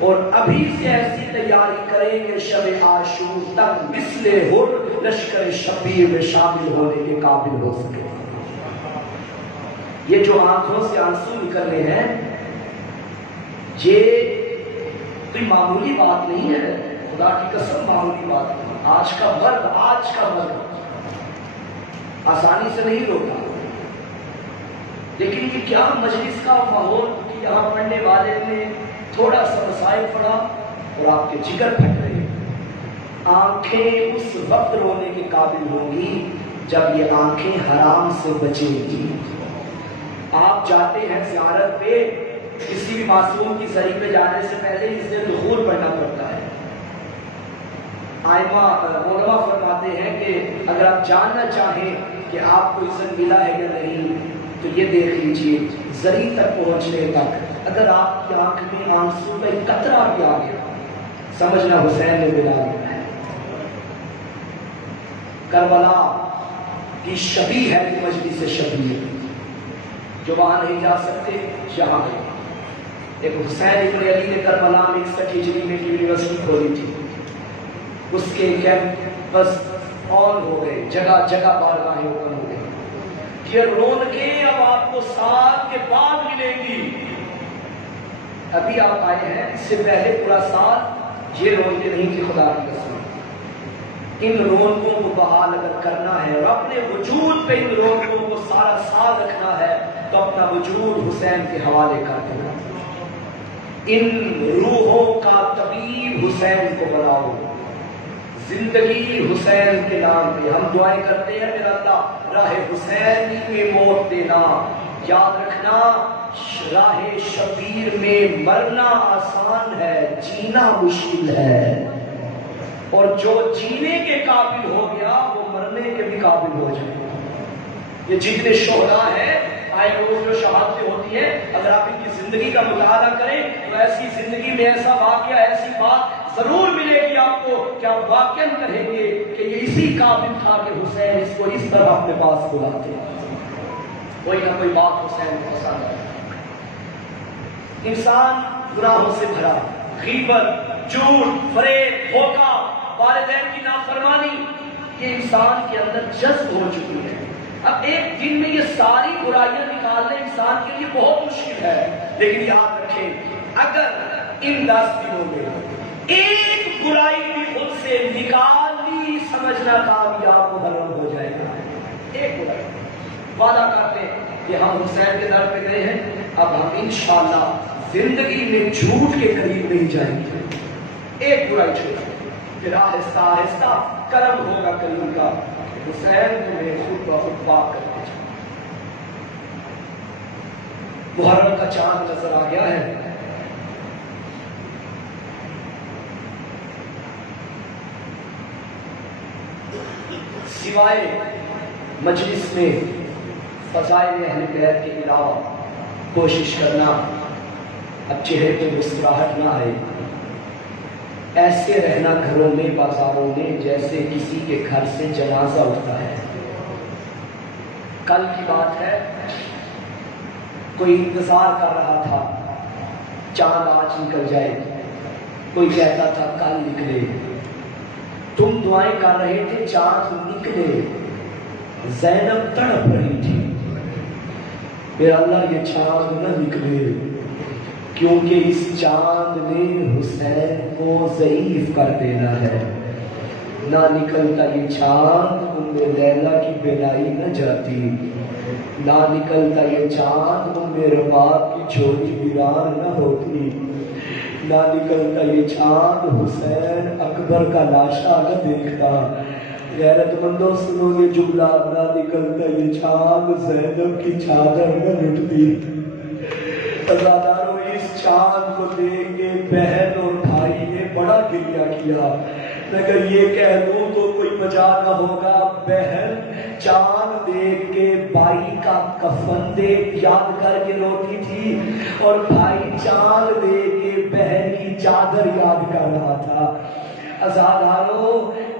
اور ابھی سے ایسی تیاری کریں کہ شب عاشور تک مثل حر لشکر شبیر میں شامل ہونے کے قابل ہو سکے۔ یہ جو آنکھوں سے آنسو نکلنے ہیں یہ کوئی معمولی بات نہیں ہے، خدا کی قسم معمولی بات نہیں۔ آج کا مرد آسانی سے نہیں روتا، لیکن یہ کیا مجلس کا ماحول کہ یہاں پڑھنے والے نے تھوڑا سا مسائل پڑھا اور آپ کے جگر پھٹ رہے۔ آنکھیں اس وقت رونے کے قابل ہوں گی جب یہ آنکھیں حرام سے بچیں گی۔ آپ جاتے ہیں زیارت پہ، کسی بھی معصوم کی زری پہ جانے سے پہلے اس سے دخول پڑھنا پڑتا ہے۔ علماء فرماتے ہیں کہ اگر آپ جاننا چاہیں کہ آپ کو عزت ملا ہے یا نہیں تو یہ دیکھ لیجئے زری تک پہنچنے تک اگر آپ کی آنکھ میں آنسو کا ایک قطرہ بھی آ گیا سمجھنا حسین نے ملا لیا ہے۔ کربلا کی شبیہ ہے کہ مجلس سے شبیہ جو وہاں نہیں جا سکتے یہاں گئے۔ ایک حسین ابن علی نے کربلا میں 61 ہجری میں یونیورسٹی کھولی تھی، اس کے کیمپس آن ہو گئے، جگہ جگہ بارگاہیں اوپن ہو گئی۔ یہ رونقیں اب آپ کو سال کے بعد ملیں گی۔ ابھی آپ آئے ہیں، اس سے پہلے پورا سال یہ رونقیں نہیں تھی، خدا کی قسم۔ ان رونقوں کو بحال اگر کرنا ہے اور اپنے وجود پہ ان رونقوں کو سارا سال رکھنا ہے تو اپنا وجود حسین کے حوالے کر دینا۔ ان روحوں کا طبیب حسین کو بناؤ، زندگی حسین کے نام پہ ہم دعائیں کرتے ہیں، میرا اللہ راہ حسین میں موت دینا۔ یاد رکھنا راہ شبیر میں مرنا آسان ہے، جینا مشکل ہے، اور جو جینے کے قابل ہو گیا وہ مرنے کے بھی قابل ہو جائے۔ یہ جتنے شہداء ہیں آئے روز جو شہادتیں ہوتی ہیں، اگر آپ ان کی زندگی کا مطالعہ کریں تو ایسی زندگی میں ایسا واقعہ، ایسی بات ضرور ملے گی آپ کو کہ آپ واقعاً کہیں گے کہ یہ اسی قابل تھا کہ حسین اس کو اس طرح اپنے پاس بلاتے۔ کوئی نہ کوئی بات حسین کو پسند ہے۔ انسان گناہوں سے بھرا، غیبت، جھوٹ، فریب، دھوکہ، والدین کی نافرمانی، یہ انسان کے اندر جذب ہو چکی ہے۔ اب ایک دن میں یہ ساری برائیاں نکالنا انسان کے لیے بہت مشکل ہے، لیکن یاد رکھیں اگر ان 10 دنوں میں ایک برائی بھی خود سے نکال لی، سمجھنا کامیاب محرم ہو جائے گا۔ ایک برائی وعدہ کرتے ہیں کہ ہم حسین کے در پہ گئے ہیں، اب ہم انشاءاللہ زندگی میں جھوٹ کے قریب نہیں جائیں گے۔ ایک برائی چھوڑا پھر آہستہ آہستہ کرم ہوگا کریم کا، حسین تمہیں خود بخود پاک کرتے جائیں۔ محرم کا چاند نظر آ گیا ہے، سوائے مجلس میں فضائل اہل بیت کے علاوہ کوشش کرنا اب چہرے پہ مسکراہٹ نہ آئے، ایسے رہنا گھروں میں بازاروں میں جیسے کسی کے گھر سے جنازہ اٹھتا ہے۔ کل کی بات ہے، کوئی انتظار کر رہا تھا چاند آج نکل جائے، کوئی کہتا تھا کل نکلے، تم دعائیں کر رہے تھے چاند نکلے، زینب تڑپ رہی تھی میرا اللہ یہ چاند نہ نکلے، کیونکہ اس چاند نے حسین کو ضعیف کر دینا ہے، نہ نکلتا یہ چاند ام لیلا کی بینائی نہ جاتی، نہ نکلتا یہ چاند تو میرے باپ کی چھوٹی ویران نہ ہوتی، نہ نکلتا یہ چاند حسین اکبر کا لاشا نہ دیکھتا۔ غیرت مندوں سنو یہ جملہ، نہ نکلتا یہ چاند زینب کی چادر نہ لٹتی۔ عزاداروں اس چاند کو دیکھ کے بہن اور بھائی نے بڑا گریہ کیا، مگر یہ کہہ دوں تو کوئی مجا نہ ہوگا، بہن چاند دیکھ کے بھائی کا کفن دیکھ یاد کر کے روتی تھی، اور بھائی چاند دیکھ کے بہن کی چادر یاد کر رہا تھا۔ عزاداروں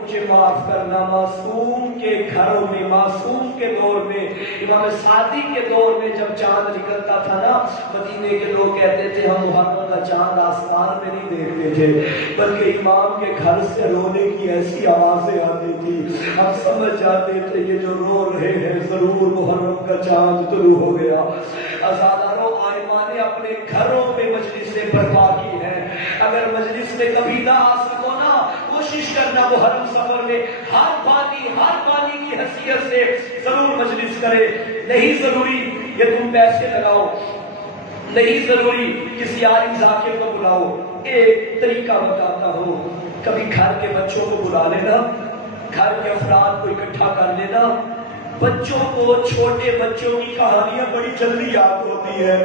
مجھے معاف کرنا، معصوم کے گھروں میں، معصوم کے دور میں، امام صادق کے دور میں جب چاند نکلتا تھا نا، مدینے کے لوگ کہتے تھے ہم محرم کا چاند آسمان میں نہیں دیکھتے تھے، بلکہ امام کے گھر سے رونے کی ایسی آوازیں آتی تھی، ہم سمجھ جاتے تھے یہ جو رو رہے ہیں ضرور محرم کا چاند طلوع ہو گیا۔ عزاداروں آئمہ نے اپنے گھروں میں مجلسیں برپا کی ہیں، اگر مجلس میں کبھی نہ آ سکو نا، کوشش کرنا محرم سفر میں ہر بانی کی حیثیت سے ضرور مجلس کرے۔ نہیں ضروری یہ تم پیسے لگاؤ، نہیں ضروری کسی عالم ذاکر کو بلاؤ، ایک طریقہ بتاتا ہوں، کبھی گھر کے بچوں کو بلا لینا، گھر کے افراد کو اکٹھا کر لینا، بچوں کو، چھوٹے بچوں کی کہانیاں بڑی جلدی یاد ہوتی ہے،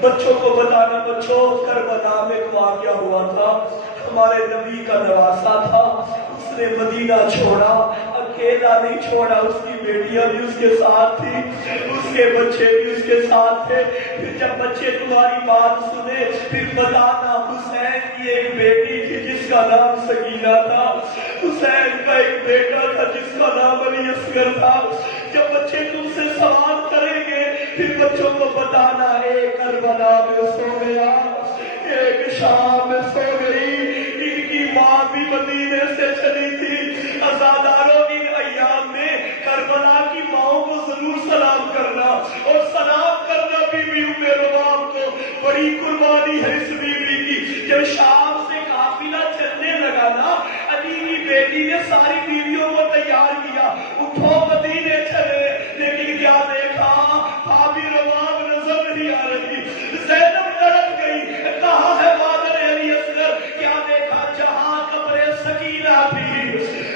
بچوں کو بتانا، بچوں کربلا میں ایک واقعہ ہوا تھا، ہمارے نبی کا نواسا تھا، اس نے مدینہ چھوڑا، اکیلا نہیں چھوڑا، اس کی بیٹیاں بھی اس کے ساتھ تھی، اس کے بچے بھی اس کے ساتھ تھے۔ پھر جب بچے تمہاری بات سنے پھر بتانا، حسین کی ایک بیٹی تھی جس کا نام سکینہ تھا، حسین کا ایک بیٹا تھا جس کا نام علی اصغر تھا۔ جب بچے تم سے سوال کریں گے پھر بچوں کو بتانا، ایک کربلا میں سو گیا، ایک شام میں سو گئی، ان کی ماں بھی مدینے سے چلی تھی۔ عزاداروں ان ایام میں کربلا کی ماؤں کو ضرور سلام کرنا، اور سلام کرنا بی بی ام روام کو، بڑی قربانی ہے اس بی بی کی۔ جب شام سے قافلہ چلنے لگا نا، علی کی بیٹی نے ساری بیویوں کو تیار کیا، اٹھو مدینے چلے، لیکن کیا دیکھا، بھابی روام نظر نہیں آ رہی، زینب تڑپ گئی، کہاں ہے مادر علی اصغر، کیا دیکھا، جہاں قبر سکینہ تھی،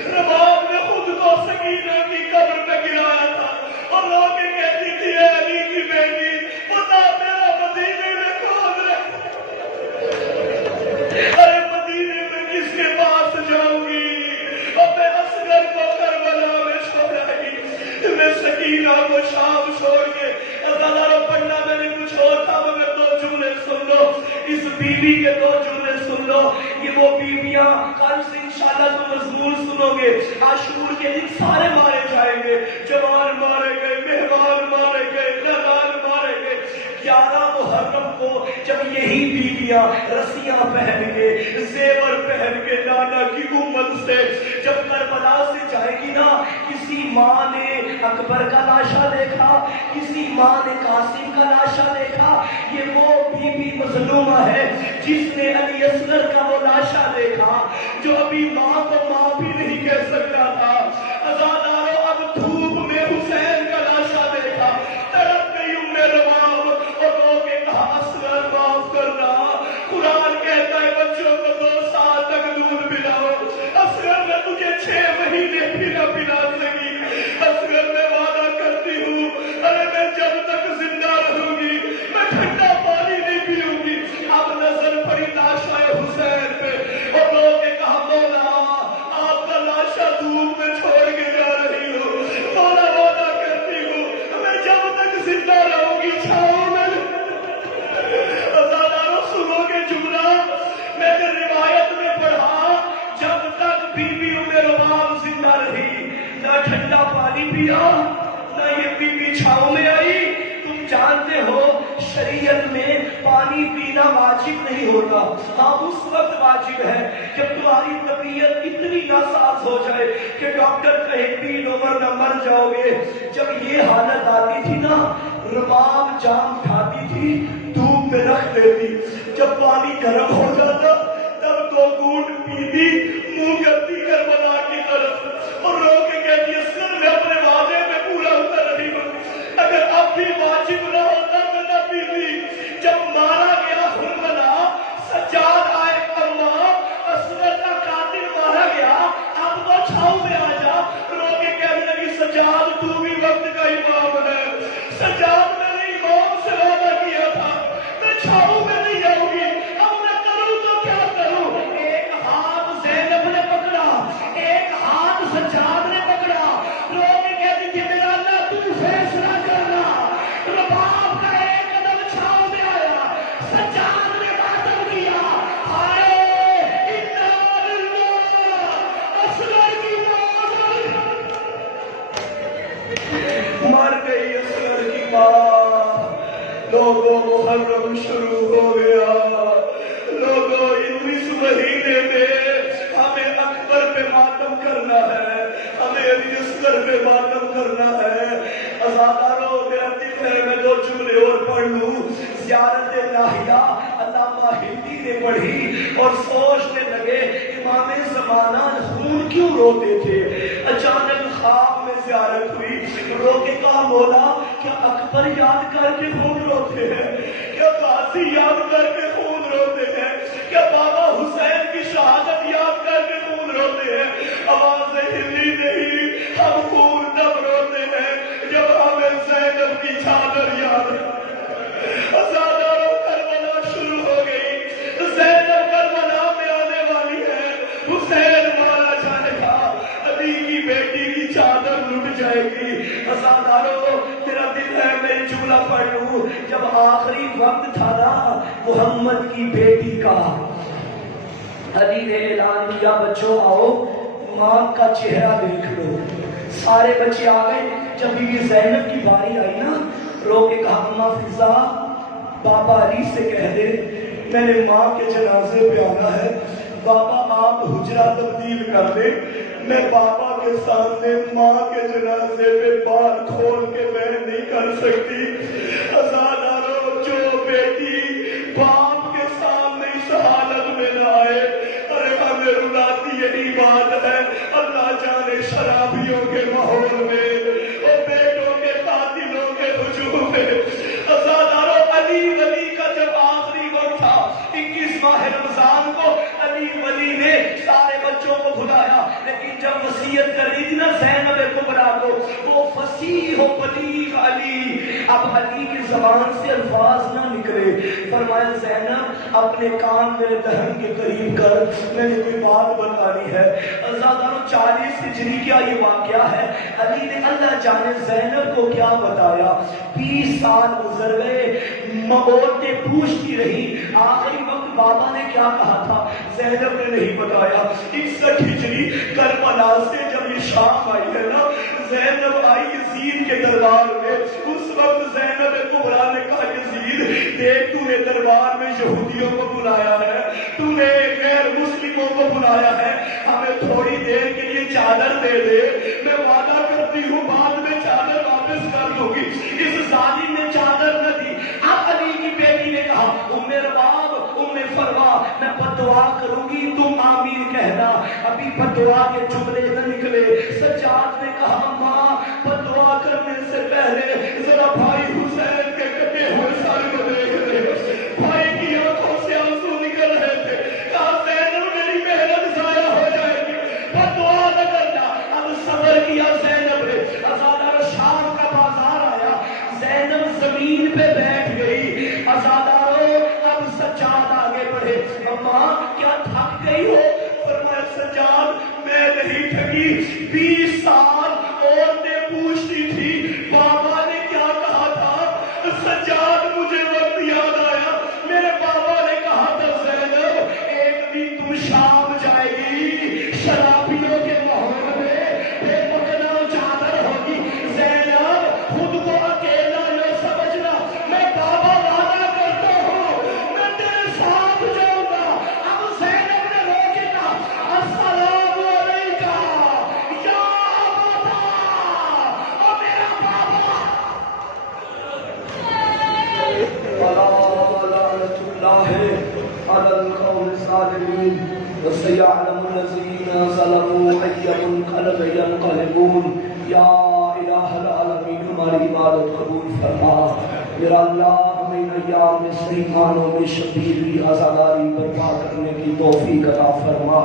روام نے خود کو سکینہ کی قبر پہ گرایا تھا، اور لوگ کہتی تھی اے علی کی بیٹی، بتا میرا مدینے میں کون رہتا، ارے مدینے میں کس کے پاس جاؤں گی، اور میں اصغر کو کربلا میں چھوڑ آئی، میں سکینہ کو شام چھوڑ کے، ازالارہ پڑھنا میں نے کچھ اور تھا، مگر دو جملے سن لو، اس بی بی کے دو جملے سن لو، یہ وہ بیویاں، کل سے انشاءاللہ تم مضمون سنو گے، عاشور کے دن سارے مارے جائیں گے، جوان مارے گئے، مہمان مارے گئے، ننان مارے گئے۔ 11 محرم کو جب یہی بیویاں رسیاں پہن کے، زیور پہن کے، نانا کی امت سے جب کربلا سے جائے گی نا، کسی ماں نے اکبر کا لاشا دیکھا، کسی ماں نے قاسم کا لاشا دیکھا، یہ وہ بی بی مظلومہ ہے جس نے علی اصغر کا وہ لاشا دیکھا، جو ابھی ماں کو ماں بھی نہیں کہہ سکتا تھا۔ عزاداروں اب دھوپ میں حسین کا لاشا دیکھا، تڑپ گئی ام روام، اور لوگوں نے کہا اصغر معاف کرنا، قرآن کہتا ہے بچوں کو 2 سال تک دودھ پلاؤ، اصغر میں تجھے 6 مہینے بھی نہ پلا سکی، اصغر میں وعدہ کرتی ہوں، ارے میں جب تک زندہ رہوں گی میں ٹھنڈا پانی نہیں پیوں گی۔ اب نظر پڑی لاشا حسین پہ، اور لوگوں نے کہا مولا آپ کا لاشا دھوپ میں چھوڑ کے جا رہی ہوں، مولا وعدہ کرتی ہوں میں جب تک زندہ رہوں گی چھاؤں میں۔ عزاداروں سنو گے جملہ، میں نے روایت میں پڑھا، جب تک بی بی ام روام زندہ رہی، نہ ٹھنڈا پانی پیا، نہ یہ بی بی چھاؤں میں آئی۔ تم جانتے ہو شریعت میں پانی پینا واجب نہیں ہوتا، ہاں اس وقت واجب ہے جب تمہاری طبیعت اتنی ناساز ہو جائے کہ ڈاکٹر کہے پی لو ورنہ مر جاؤ گے۔ جب یہ حالت آتی تھی نا، رباب جام کھاتی تھی، دھوپ میں رکھ دیتی، جب پانی گرم ہو جاتا تب 2 گھونٹ پیتی، منہ کرتی کربلا کی طرف، اور رو کے کہتی اصغر میں اپنے وعدے میں پورا اتر رہی ہوں، اگر اب لوگوں محرم شروع ہو گیا، لوگوں 19 مہینے میں ہمیں اکبر پہ ماتم کرنا ہے، ہمیں علی اصغر پہ ماتم کرنا ہے۔ عزادارو میرا دل ہے میں دو جملے اور پڑھ لوں۔ زیارت ناہیہ علامہ ہندی نے پڑھی اور سوچنے لگے امام زمانہ خون کیوں روتے تھے؟ اچانک خواب میں زیارت ہوئی، رو کے کہا مولا کیا اکبر یاد کر کے خون روتے ہیں؟ کیا غازی یاد کر کے خون روتے ہیں؟ کیا بابا حسین کی شہادت یاد کر کے خون روتے ہیں؟ آوازیں ہلی نہیں، ہم خون تب روتے ہیں جب ہمیں زینب کی چادر یاد ہے۔ ہزاروں کربلا شروع ہو گئی، زینب کربلا میں آنے والی ہے، حسین مارا جائے گا، علی کی بیٹی کی چادر لٹ جائے گی۔ ہزاروں میرا دل ہے میں جملہ پڑھ لوں۔ جب آخری وقت تھا نا محمد کی بیٹی کا، علی نے اعلان کیا بچوں آؤ ماں کا چہرہ دیکھ لو۔ سارے بچے آ گئے۔ جب بی بی زینب کی باری آئی نا، رو کے کہا اماں فضا بابا علی سے کہہ دے میں نے ماں کے جنازے پہ آنا ہے، بابا آپ حجرہ تبدیل کر دیں، میں بابا کے سامنے ماں کے جنازے پہ بال کھول کے بیان نہیں کر سکتی۔ ہزاروں جو بیٹی باپ کے سامنے اس حالت میں نہ آئے، ارے ہمیں رلاتی یہی بات ہے۔ اللہ جانے شرابیوں کے ماحول میں اور بیٹوں کے قاتلوں کے ہجوم میں، ہزاروں علی ولی کا جب آخری وقت تھا 21 ماہ رمضان کو، علی ولی نے سارے بچوں کو بلایا، لیکن جب وصیت کر دی تھی نا زینب کبریٰ کو، وہ فصیح و بلیغ علی، اب علی کی زبان سے الفاظ نہ نکلے، فرمایا زینب اپنے کام میرے دہن کے قریب کر، میں نے کوئی بات بتانی ہے۔ ازاداروں 40 ہجری کیا یہ واقعہ ہے، علی نے اللہ جانے زینب کو کیا بتایا۔ 20 سال گزر گئے، عورتیں پوچھتی رہی، آخری وقت بابا نے کیا کہا تھا زینب نے نہیں بتایا۔ 61 ہجری کربلا سے جب یہ شام آئی ہے نا، زینب آئی یزید کے دربار میں، اس وقت زینب کبریٰ نے کہا یزید دیکھ تو نے دربار میں یہودیوں کو بلایا ہے، تو نے غیر مسلموں کو بلایا ہے، ہمیں تھوڑی دیر کے لیے چادر دے دے، میں وعدہ کرتی ہوں بعد میں چادر واپس کر دوں گی۔ اس ظالم نے چادر نہ دی۔ اب علی کی بیٹی نے کہا ام رباب ام فروا میں بدعا کروں گی تم آمین کہنا۔ ابھی بدعا کے جملے نہ نکلے، سجاد نے کہا ماں بدعا کرنے سے پہلے ذرا بھائی حسین کے کٹے ہوئے سر کو دیکھ لے۔ بھائی کی آنکھوں سے آنسو نکل رہے تھے، کہا زینب میری محنت ضائع ہو جائے گی، بدعا نہ کرنا۔ اب صبر کیا زینب نے۔ ازادار شام کا بازار آیا، زینب زمین پہ بیٹھ گئی۔ ازاداروں اب سجاد آگے بڑھے، اماں کیا تھک گئی ہو؟ فرمایا سجاد میں نہیں تھکی، 20 سال عورتیں پوچھتی تھی بابا نے کیا کہا تھا۔ سجاد مجھے وقت یاد آیا، میرے بابا نے کہا تھا زینب ایک دن تم شام جائے گی، شرابیوں کے ماحول میں بے پکنا چادر ہوگی، زینب خود کو اکیلا نہ سمجھنا، میں بابا وعدہ کرتا ہوں میں تیرے ساتھ جاؤں گا۔ اب زینب نے رو کے کہا السلام علیکہ یا بابا، او میرا بابا۔ لعنت اللہ علی القوم الظالمین وسيعلم الذين ظلموا أي منقلب ينقلبون۔ یا الہ العالمین ہماری عبادت قبول فرما۔ میرا اللہ ہمیں ایام میں صحیح معنوں میں شبیری آزاداری برپا کرنے کی توفیق عطا فرما۔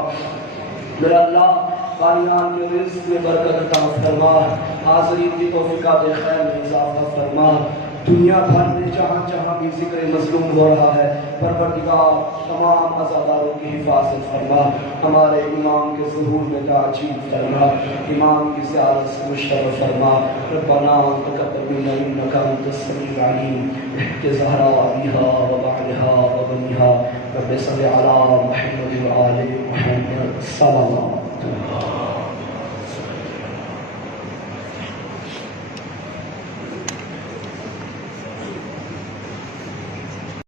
میرا اللہ قانیان کے رزق میں برکت عطا فرما، حاضرین کی توفیقات خیر میں اضافہ فرما۔ دنیا بھر میں جہاں جہاں بھی ذکر مظلوم ہو رہا ہے، پروردگار تمام عزاداروں کی حفاظت فرما، ہمارے امام کے ظہور میں تعجیل فرما، امام کی زیارت سے مشرف فرما۔ ربنا تقبل منا انک انت السمیع العلیم، احق زہرا ابیہا و بعلہا و بنیہا، رب صل علی محمد و آل محمد صلی اللہ علیہ وسلم۔